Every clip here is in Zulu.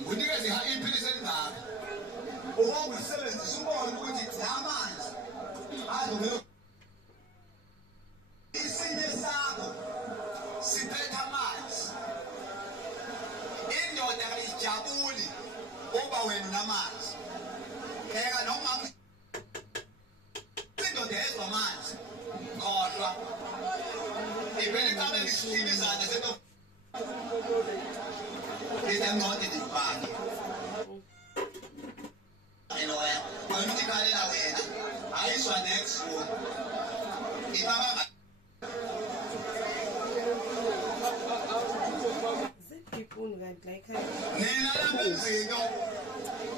Ngunikeze iphilisi elingaka. Okusebenzisa ubone ukuthi lamanzi azobelo isinye sakho siphetha amanzi. Indoda ayijabuli uba wena unamanzi. Pheka noma indoda yezwa amanzi kodwa ivele kabe lisimizana sento izangcodi dibani. Eloya kwemtikalela wena ayiswa next one ibaba people like nina lapha izinto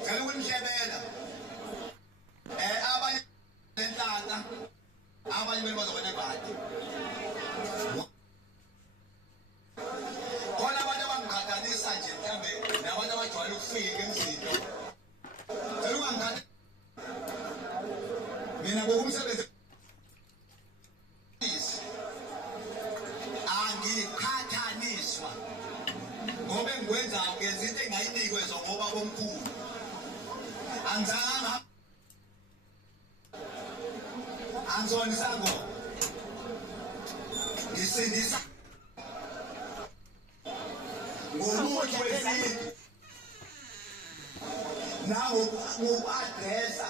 ngeke ukunhlebela abanye lenhlaka abanye bezobona ibhadi khona abantu abangikhathalisa nje mhlambe nabantu abajwayele ukufika emzini ngeke mina bokumsebenzi angikhathaniswa ngoba engikwenza ngenza into engayinikwe ngoba bomkhulu angizanga angizonisa ngo ngisindisa ngomuntu wesintu nawo ngoku-adresa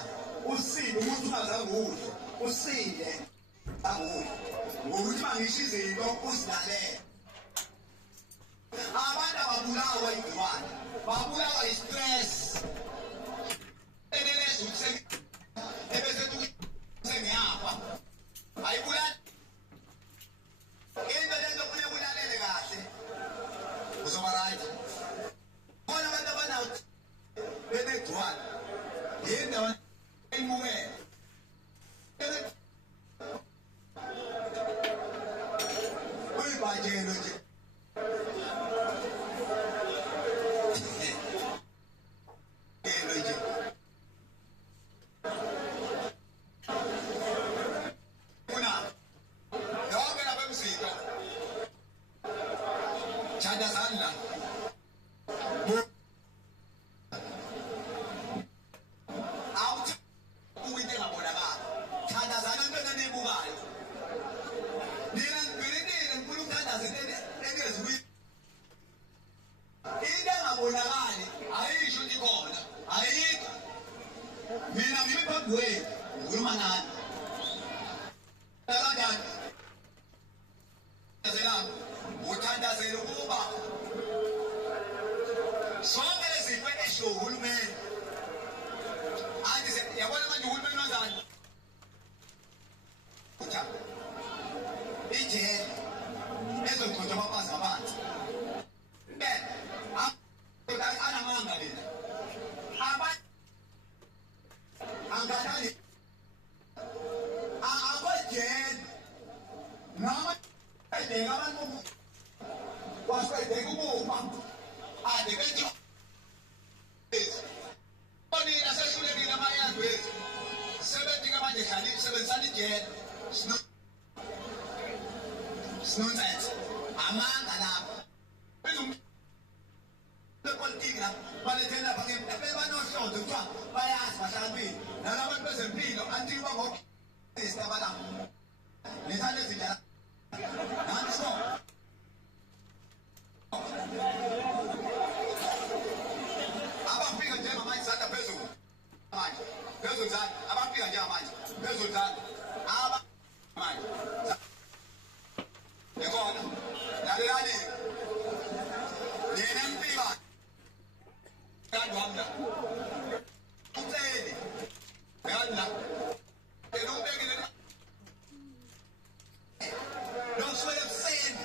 usinde umuntu ungazange udle usinde ngokuthi mangisho izinto uzilalele. Abantu ababulawa igciwane babulawa i-stress eneleza ukuthi ebese sengiyafa ayibulali into lento funa ulalele kahle uzoba right. Khona abantu abanawo benegciwane yindawo emukele uyibhajelo nje mina ngiphambi kwenu ngikhuluma nani kanjani zelami uthandazela ukuba sonke lezifo esho uhulumeni anti yabona manje uhulumeni wazani utha ijele ezogcotha abafazi ngabanzi anamanga lena angadali abajeni noma edeka abantu waswedeka ukuma ade bethi bonina sesulekile amayandwe ethu sebethi manje hlali sebenzisana ijeni sinonsense amanga lapha bepolitiki la balethela lapha ngempela banohlonze kuthiwa bayazi bahlakaniphile nalabantu bezempilo antiki bangoistabala nethanda ezindala nanti so abafika njengamanje zanda phezulu manje phezulu zanda abafika njengamanje phezulu zanda manje ngikona lalelani nina mpila kanwamna utsele yana elubekile noswele ebuseni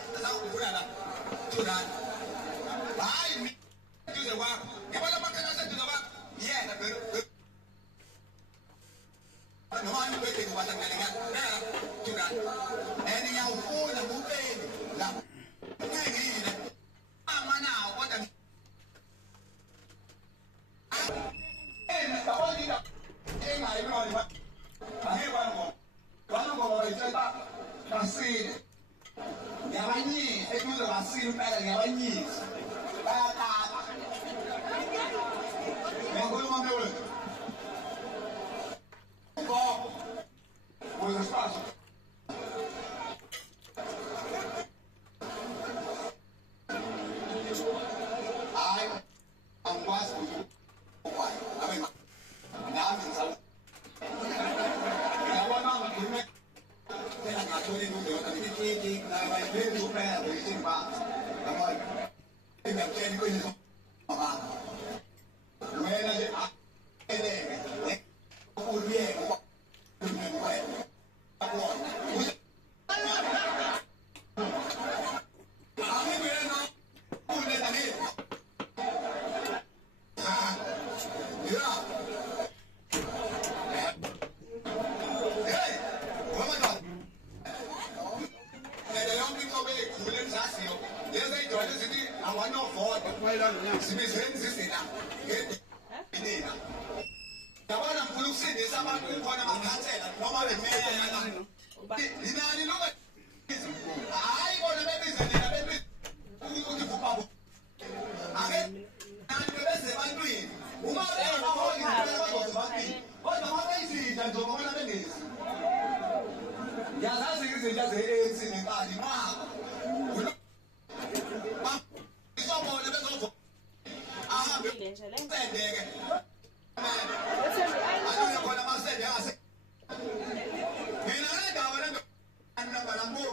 Ngibizenzise la. Nina. Yabona mfuna ukusindisa abantu khona amakhansela noma bemeya yana. Inani noma hayi bona bebiza nina bebiza ukuthi kuphabu. Ake nani bese bantwini. Uma beholi bazobantwini. Kodwa mabeyizinto nje bona bengezi. Yazazi izinto ze-ANC nenkani mako. Isobona bezovo. Ahambe sendeke. Aduye khona masende ase. Mina ngedaba lento anabalamu.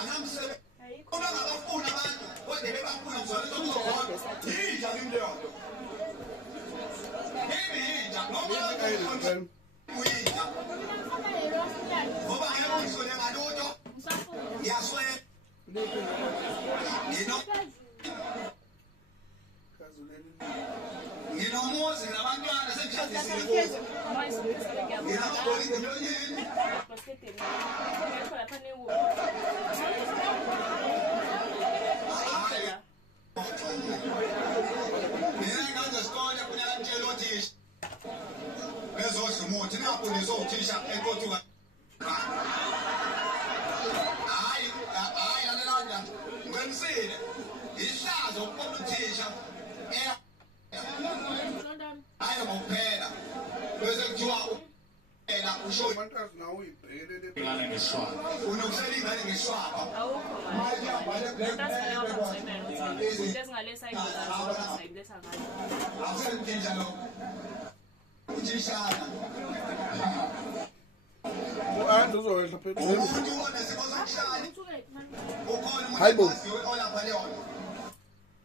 Angamsebe. Uma ngabafuna abantu, kodwa bebafuna mzwana sokuzokhona. Yinja imleyo. Yinja noma uyinja. Ngoba ngeke ngishone ngalutho. Yaswela. Nginomuzi nabantwana sengishadisile kuzo. Nginamagolide emlonyeni. Mina ngangesikole kunyaka mtshela othisha. Bezodla umuthi ningafundiswa uthisha enkotuka. Hayi lalelanda. Ngiqinisile. Ihlazo ukubona uthisha. Hayi ngokuphela. Bese kuthiwa ela usho Abantwana nawo uyibhekele ingane ngesishwaba. Unokusela ingane ngesishwaba. Akusenkinja lo. Utshishana. u-Andy uzowehla phezulu. Umuntu onesifo sokushaya. Ukhona Hayi bo. umuntu olapha leyo.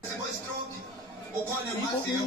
Sifo stroke. Ukhona emaziyo.